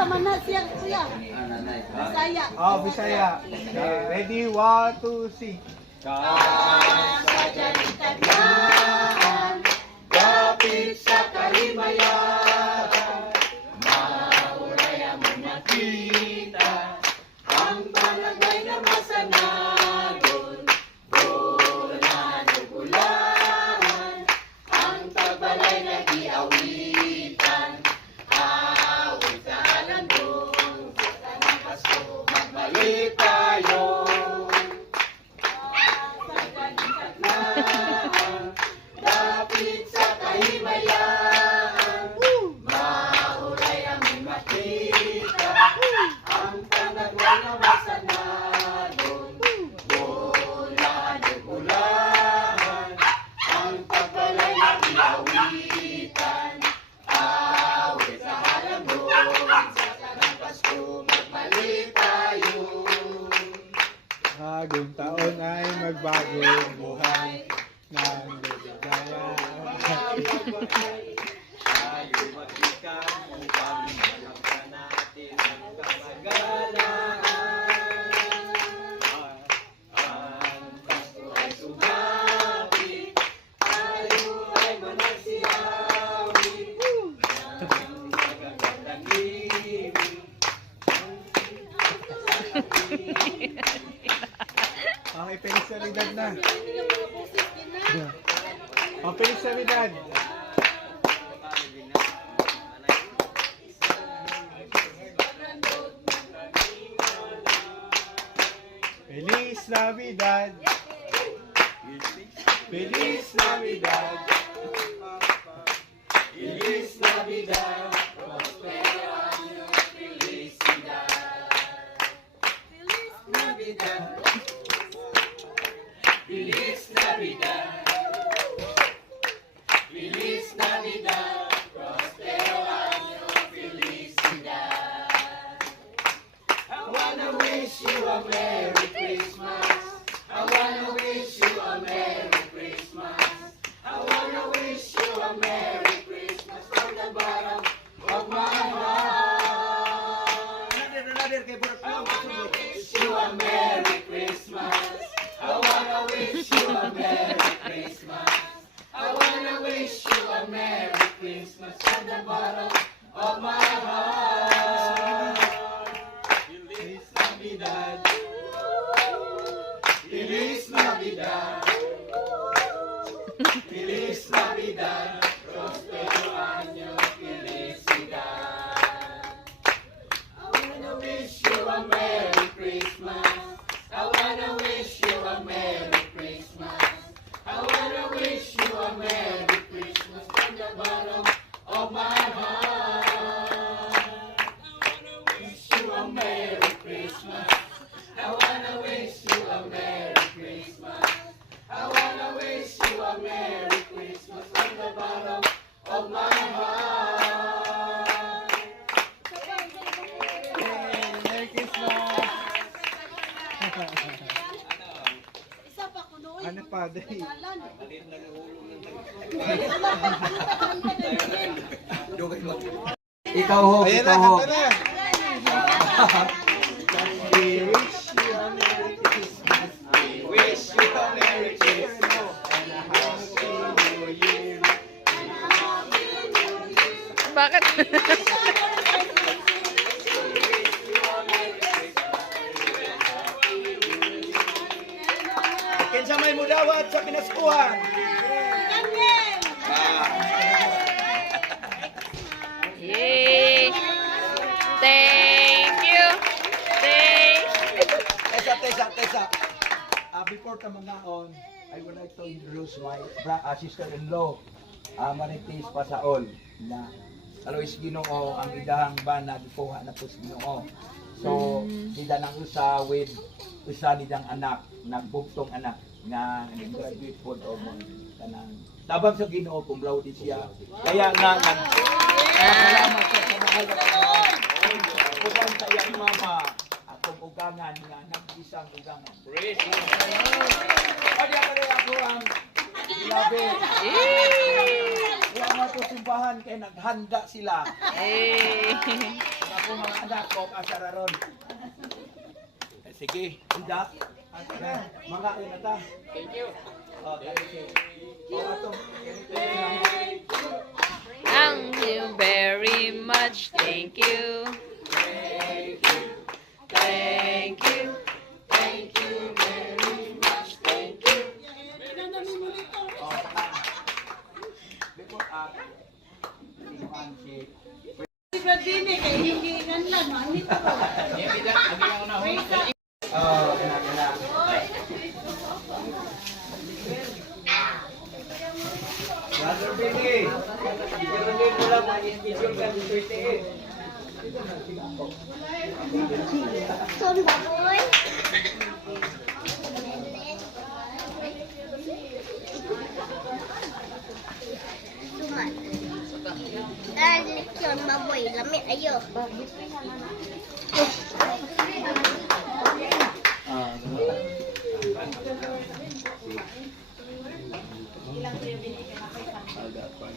taman na siya, kuya. Bisaya. Oh, Bisaya. Ready? 1, 2, 3. Kasadyang taglaan, dapit sa kalimayan. Mauray ang makita, ang barangay na masanagon. Bulan o bulan, ang tagbalay na giawitan. Awit sa alandong, sa tanang Pasko, magbalik tayo. Dapit sa kahimayan, mauray ang makita, ang panagway na masanagon. Bulan o bulan, ang pagbalay na iawitan. Awit sa halambon, sa tanang Pasko, magbalik tayo. Bagong taon ay magbagong buhay ng Bisaya. Tayo mag-ikam upang malakpan natin ang kamagalaan. Ang Pasko ay sumapit, tayo ay managsiyawi ng magagandang ibig. Okay, Felicidad na. Oh, Felicidad. Feliz Navidad. Feliz Navidad. Feliz Navidad, prospero año, felicidad. Feliz Navidad, Feliz Navidad, Feliz Navidad, prospero año, felicidad. I wanna wish you a Merry Christmas. I wanna wish you a Merry Christmas. I wanna wish you a Merry Christmas from the bottom of my heart. I wanna wish you a Merry Christmas. I wanna wish you a Merry Christmas. I wanna wish you a Merry Christmas from the bottom of my heart. Feliz Navidad. Feliz Navidad. Feliz Navidad. Prospero año, felicidad. I wanna wish you a Merry Christmas. I wanna wish you a Merry Christmas. I wanna wish you a Merry Christmas from the bottom of my heart. I wanna wish you a Merry Christmas. I wanna wish you a Merry Christmas. I wanna wish you a Merry Christmas from the bottom of my heart. Merry Christmas. Isa pa kuno. Ano pa, Day? Ikaw ho, Ayan na, ikaw ho. kanta na. We wish you a Merry Christmas. We wish you a Merry Christmas. And a Happy New Year. Bakit? Kinsa may mudawat sa pinaskuhan. Yay! Thank you! Tesa. Before ka mangaon, I would like to introduce my sister-in-law, Marites Pasaol, na Alois Ginoo, ang idahang ba na gikuha na po sa Ginoo. So, sila nang usa with usa nidang anak, nagbugtong anak, nga nag-graduate po o mga kanang tabang sa Ginoo kung laude siya. Kaya nga salamat sa mahal na uban sa iyang mama akong ugangan nga nag-isang ugangan. Praise God. Kaya ako ang ilabi. Wala mo ito simbahan kaya naghanda sila. Eh. Ako akong mga anak ko, asararon. Sige, indak. Mga inata. Thank you. Oh, thank you. Oh, ato. Thank you very much. Thank you. Thank you. Thank you very much. Thank you. Oh, before si Mansi. Oh, kena. Brother Billy, i-release mo lang ang schedule ka sa 28. Son baboy. Suman. Leksyon baboy, lamit ayo. Ada apa?